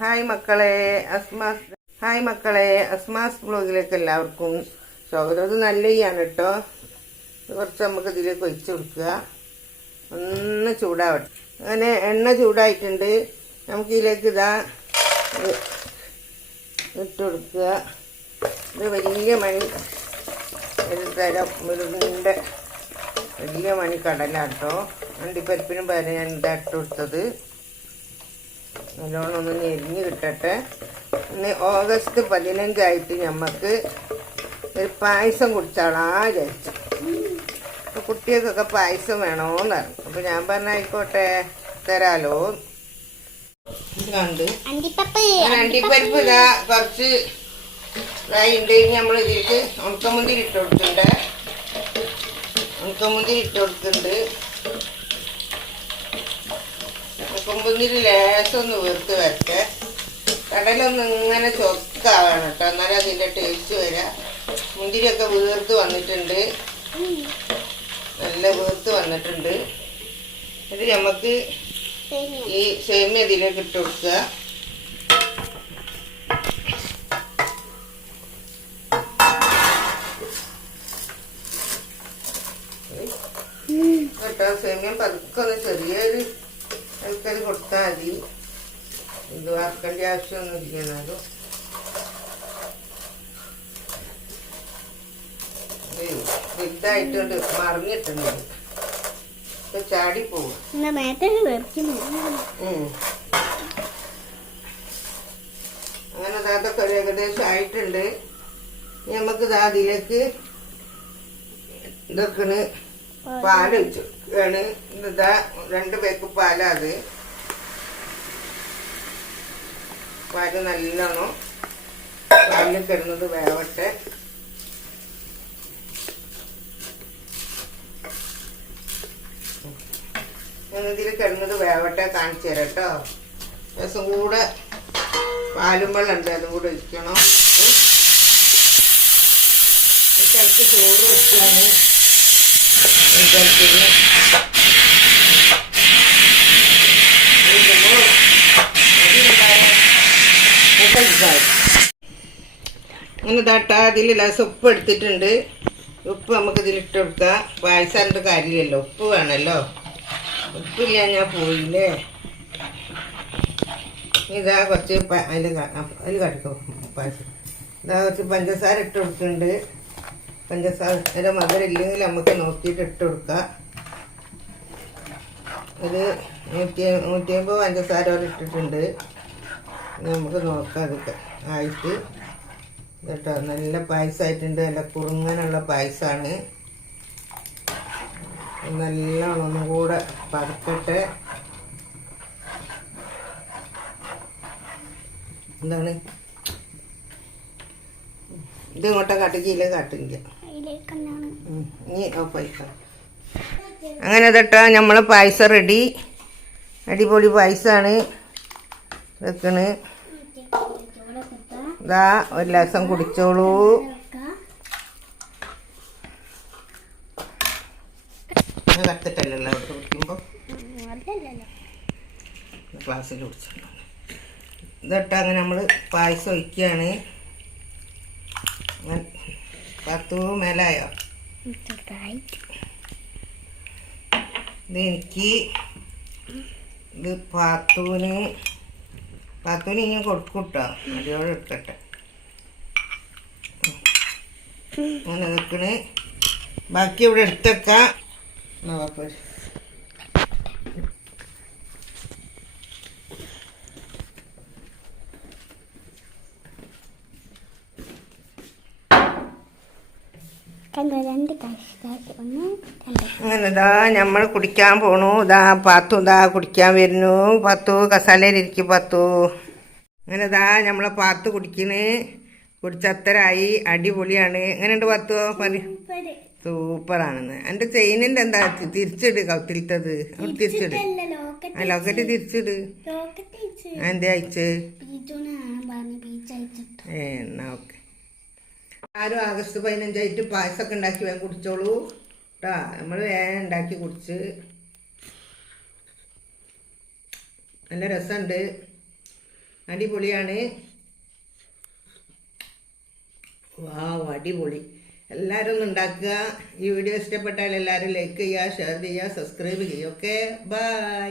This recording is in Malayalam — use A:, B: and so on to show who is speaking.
A: ഹായ് മക്കളെ അസ്മാസ് ഹായ് മക്കളെ അസ്മാസ് ബ്ലോഗിലേക്ക് എല്ലാവർക്കും സ്വാഗതം. അത് നല്ല ഈയാണ് കേട്ടോ. കുറച്ച് നമുക്ക് ഇതിലേക്ക് ഒഴിച്ച് കൊടുക്കുക. ഒന്ന് ചൂടാവട്ടെ. അങ്ങനെ എണ്ണ ചൂടായിട്ടുണ്ട്. നമുക്ക് ഇതിലേക്ക് ഇതാ ഇട്ട് കൊടുക്കുക. ഇത് വലിയ മണി ഒരു തരം വലിയ മണി കടലാട്ടോ അണ്ടിപ്പരിപ്പിനും പകരം ഞാൻ ഇതാ ഇട്ട് കൊടുത്തത്. നല്ലോണം ഒന്ന് ഞെരിഞ്ഞ് കിട്ടട്ടെ. ഇന്ന് ഓഗസ്റ്റ് പതിനഞ്ചായിട്ട് ഞമ്മക്ക് ഒരു പായസം കുടിച്ചാളാ വിചാരിച്ചു. അപ്പോൾ കുട്ടികൾക്കൊക്കെ പായസം വേണോന്ന് പറഞ്ഞു അപ്പോൾ ഞാൻ പറഞ്ഞ ആയിക്കോട്ടെ തരാലോ. കണ്ട്. അണ്ടിപ്പരിപ്പ്. ഇതാ കുറച്ച് ഇതായി ഉണ്ടെങ്കിൽ നമ്മൾ ഇതിലേക്ക് ഉണക്കമുന്തിരി ഇട്ട് കൊടുക്കുന്നുണ്ട് ഉണക്കമുന്തിരി ഇട്ട് കൊടുക്കുന്നുണ്ട് ഉണക്കമുന്തിരി ലേശമൊന്ന് വീർത്ത് വരട്ടെ. കടലൊന്ന് ഇങ്ങനെ ചൊക്കാവണം കേട്ടോ. എന്നാലും അതിന്റെ ടേസ്റ്റ് വരാം. മുന്തിരിയൊക്കെ വീർത്ത് വന്നിട്ടുണ്ട്. നല്ല വീർത്ത് വന്നിട്ടുണ്ട്. ഇത് നമുക്ക് ഈ സേമിയ ഇതിലേക്ക് ഇട്ട് കൊടുക്കുക. കേട്ടോ സേമിയ പതുക്കെ ഒന്ന് ചെറിയൊരു ആൾക്കാർ കൊടുത്താൽ മതി. ഇത് വറക്കേണ്ട ആവശ്യമൊന്നും എന്നാലും വലുതായിട്ടുണ്ട് മറിഞ്ഞിട്ടുണ്ട്. ഇപ്പൊ
B: ചാടി
A: ഉം. അങ്ങനെ അതൊക്കെ ഒരു ഏകദേശം ആയിട്ടുണ്ട്. നമുക്ക് ഇതാ അതിലേക്ക് ഇതൊക്കെയാണ് പാൽ വെച്ചു ആണ് ഇതാ രണ്ട് പേക്ക് പാലാ അത് പാൽ നല്ലോണം പാലിൽ കിടന്നത് വേവട്ടെ. ഇതിൽ കിടന്നത് വേവട്ടെ കാണിച്ചു തരാം കേട്ടോ. രസം കൂടെ പാലും വെള്ളം ഉണ്ട് അതും കൂടെ ഒഴിക്കണം. ചിലക്ക് ചോറ് വെച്ചാണ് അങ്ങനെ തട്ട അതിൽ എടുത്തിട്ടുണ്ട്. ഉപ്പ് നമുക്ക് ഇതിലിട്ട് കൊടുക്കാം പായസത്തിന്റെ കാര്യമില്ലല്ലോ ഉപ്പ് വേണമല്ലോ. ഉപ്പില്ല ഞാൻ പോയില്ലേ? ഇതാ കുറച്ച് അതിൽ അതിൽ കടക്കും പായസം. ഇതാ കുറച്ച് പഞ്ചസാര ഇട്ട് കൊടുക്കുന്നുണ്ട് പഞ്ചസാര മധുരം ഇല്ലെങ്കിൽ നമുക്ക് നോക്കിയിട്ട് ഇട്ട് കൊടുക്കാം. ഒരു നൂറ്റി നൂറ്റി അമ്പത് പഞ്ചസാര വരെ ഇട്ടിട്ടുണ്ട്. നമുക്ക് നോക്കാം അതൊക്കെ. ആയിട്ട് കേട്ടോ നല്ല പായസമായിട്ടുണ്ട് നല്ല കുറുങ്ങനുള്ള പായസമാണ് നല്ലോണം ഒന്നും കൂടെ പതുക്കട്ടെ എന്താണ്? ഇത് ഇങ്ങോട്ടെ കാട്ടിക്കില്ല അങ്ങനെ തൊട്ടാ നമ്മളെ പായസം റെഡി അടിപൊളി പായസമാണ് വെക്കണ് ഇതാ ഒരു ലാസം കുടിച്ചോളൂ. കത്തിട്ടല്ലല്ലോ അവിടെ കുടിക്കുമ്പോൾ ഗ്ലാസ്സിൽ കുടിച്ചോളൂ. ഇതൊട്ട് അങ്ങനെ നമ്മൾ പായസം ഒഴിക്കുകയാണ് അങ്ങനെ പത്തു മേലായോ? ഇത് എനിക്ക് ഇത് പത്തുവിന് പത്തുവിന് ഇങ്ങനെ കൊടുക്കും കേട്ടോ അടിയോടെ എടുക്കട്ടെ. അങ്ങനെ നിൽക്കണ് ബാക്കി ഇവിടെ എടുത്തേക്കാം. എന്നാ
B: കണ്ടോ? രണ്ട് ഒന്ന് രണ്ട്
A: അങ്ങനെ ഇതാ നമ്മൾ കുടിക്കാൻ പോണു. ഇതാ പാത്തു ഇതാ കുടിക്കാൻ വരുന്നു. പത്തു കസാലയിലിരിക്കും പത്തു. അങ്ങനെ ഇതാ നമ്മളെ പാത്തു കുടിക്കണ്. കുടിച്ചത്തരായി അടിപൊളിയാണ്. എങ്ങനെയുണ്ട് പത്തു? പറ സൂപ്പറാണെന്ന്. എന്റെ ചെയിനിന്റെ എന്താ? തിരിച്ചിട്. കൗത്തിലത്തത് അവിടെ തിരിച്ചിട്. ആ ലോക്കറ്റ് തിരിച്ചിട്. എന്തേ അയച്ച്? ഏ എന്നാ ഓക്കെ. ആരും ആഗസ്റ്റ് പതിനഞ്ചായിട്ട് പായസമൊക്കെ ഉണ്ടാക്കി വേഗം കുടിച്ചോളൂ. കേട്ടാ നമ്മൾ വേഗം ഉണ്ടാക്കി കുടിച്ച്. നല്ല രസമുണ്ട് അടിപൊളിയാണ്. വാ അടിപൊളി. എല്ലാവരും ഒന്ന് ഉണ്ടാക്കുക. ഈ വീഡിയോ ഇഷ്ടപ്പെട്ടാൽ എല്ലാവരും ലൈക്ക് ചെയ്യുക ഷെയർ ചെയ്യുക സബ്സ്ക്രൈബ് ചെയ്യുക. Okay bye